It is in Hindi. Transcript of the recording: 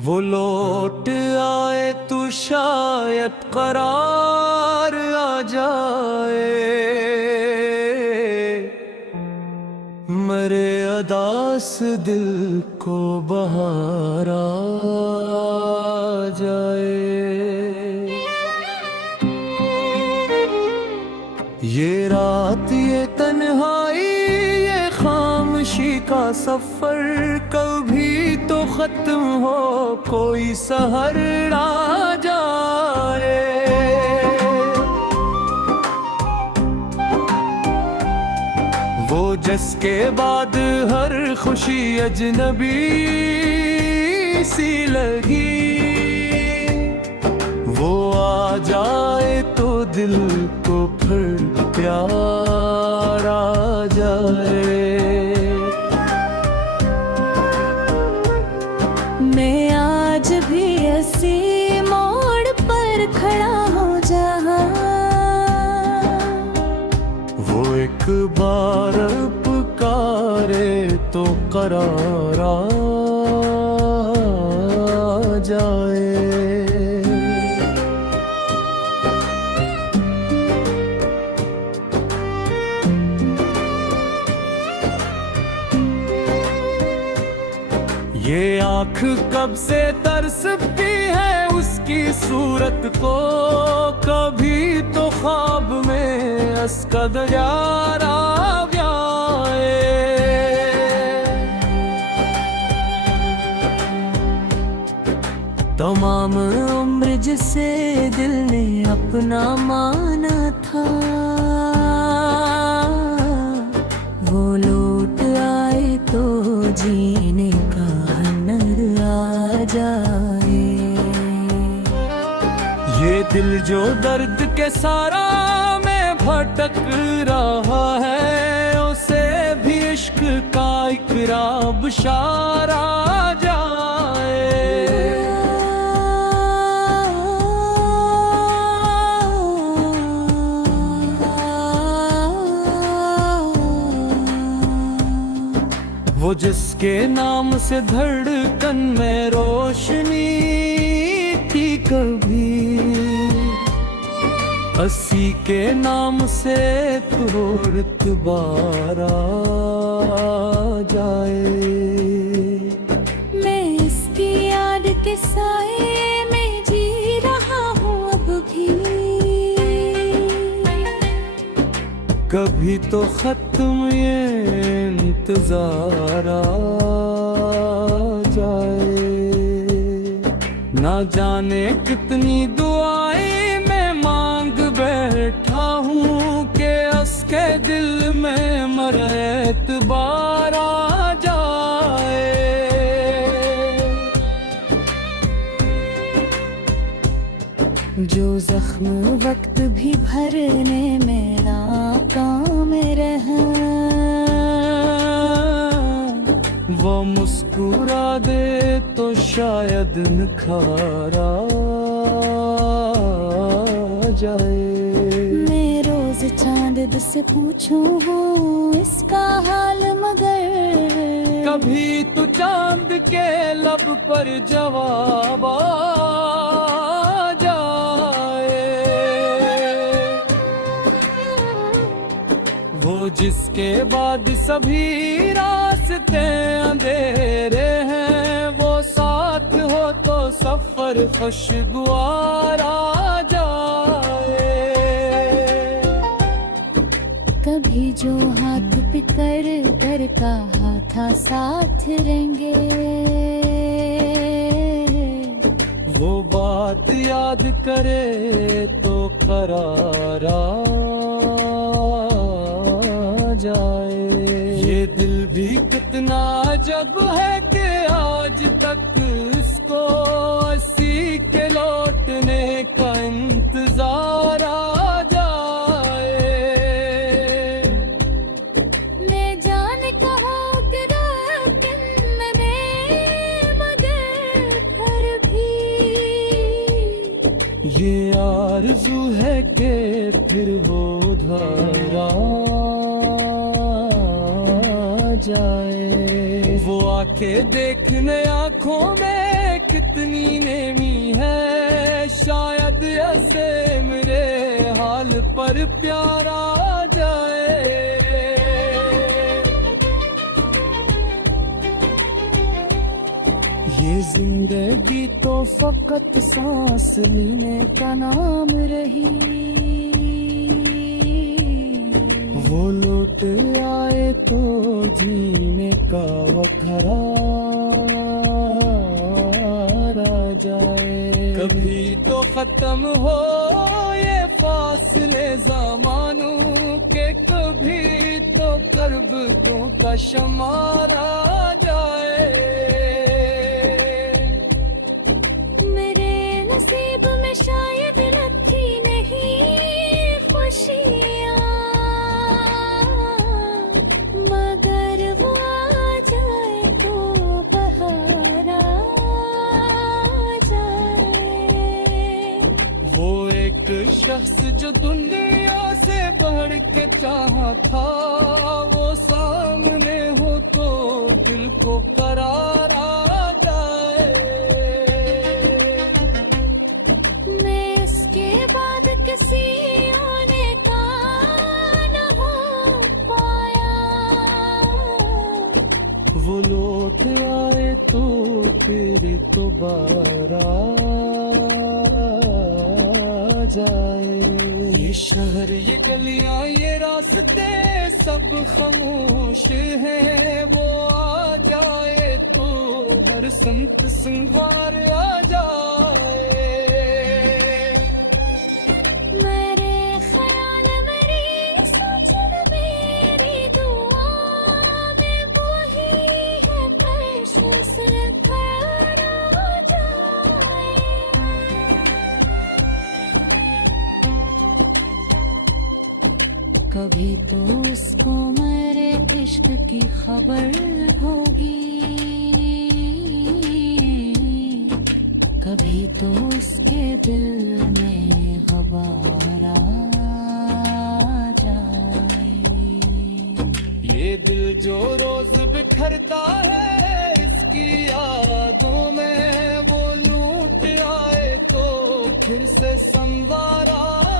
वो लौट आए तो शायद करार आ जाए, मेरे अदास दिल को बहार आ जाए। ये रात ये तन्हाई ये खामोशी का सफर कभी तो खत्म हो, कोई सहर आ जाए। वो जिसके बाद हर खुशी अजनबी सी लगी, वो आ जाए तो दिल को फिर प्यार आ जाए। मैं आज भी ऐसी मोड़ पर खड़ा हूँ जहाँ वो एक बार पुकारे तो करार आ जाए। ये आँख कब से तरसती है उसकी सूरत को, कभी तो ख्वाब में अस्कद यार आ जाए। तमाम उम्र जिसे दिल ने अपना माना था, वो लौट आए तो जीने का हुनर आ जाए। ये दिल जो दर्द के सारा में भटक रहा है, उसे भी इश्क का इकरार बुशार आ जाए। वो जिसके नाम से धड़कन में रोशनी थी कभी, हंसी के नाम से दोबारा जाए। मैं इसकी याद के साए में जी रहा हूँ अब भी, कभी तो खत्म ये इंतजार आ जाए। ना जाने कितनी दुआएं मैं मांग बैठा हूँ कि उसके दिल में मरे एतबार आ जाए। जो जख्म वक्त भी भरने में नाकाम रहा, वो मुस्कुरा दे तो शायद निखार आ जाए। मैं रोज चांद से पूछूं हूँ इसका हाल, मगर कभी तो चांद के लब पर जवाब आ जाए। वो जिसके बाद सभी रास्ते अंधेरे हैं, वो साथ हो तो सफर खुशगवार आ जाए। कभी जो हाथ पिकर कर का हाथा साथ रहेंगे, वो बात याद करे तो करार आ जाए। ये दिल भी कितना अजब है कि आज तक इसको हंसी के लौटने का इंतजार आ जाए। मैं जान कहूँ कि राकिन मैंने, मगर फिर भी ये आरज़ू है कि फिर वो उधार आ जाए। वो आके देखने आंखों में कितनी नेमी है, शायद ऐसे मेरे हाल पर प्यार आ जाए। ये जिंदगी तो फकत सांस लेने का नाम रही, वो लौट आए तो जीने का वक़्त आ जाए। कभी तो खत्म हो ये फासले ज़मानों के, कभी तो करबतों का शुमार आ जाए। मेरे नसीब में शायद रखी नहीं खुशियाँ, मगर वो आ जाए तो बहार आ जाए। वो एक शख्स जो दुनिया से बढ़ के चाहा था, वो सामने हो तो दिल को करार आ जाए। मैं इसके बाद किसी होने का न हो पाया, वो लौट आए तो फिर दोबारा आ जाए। ये शहर, ये गलियां, ये रास्ते सब खामोश हैं, वो आ जाए तो हर संत संगवार आ जाए। मेरे ख्याल, मेरी सोच, मेरी दुआ में वही है फैसला सरकार आ जाए। कभी तो उसको मेरे इश्क की खबर होगी, कभी तो उसके दिल में खबर आ जाएगी। ये दिल जो रोज बिखरता है इसकी यादों में, वो लूट आए तो फिर से संवार आ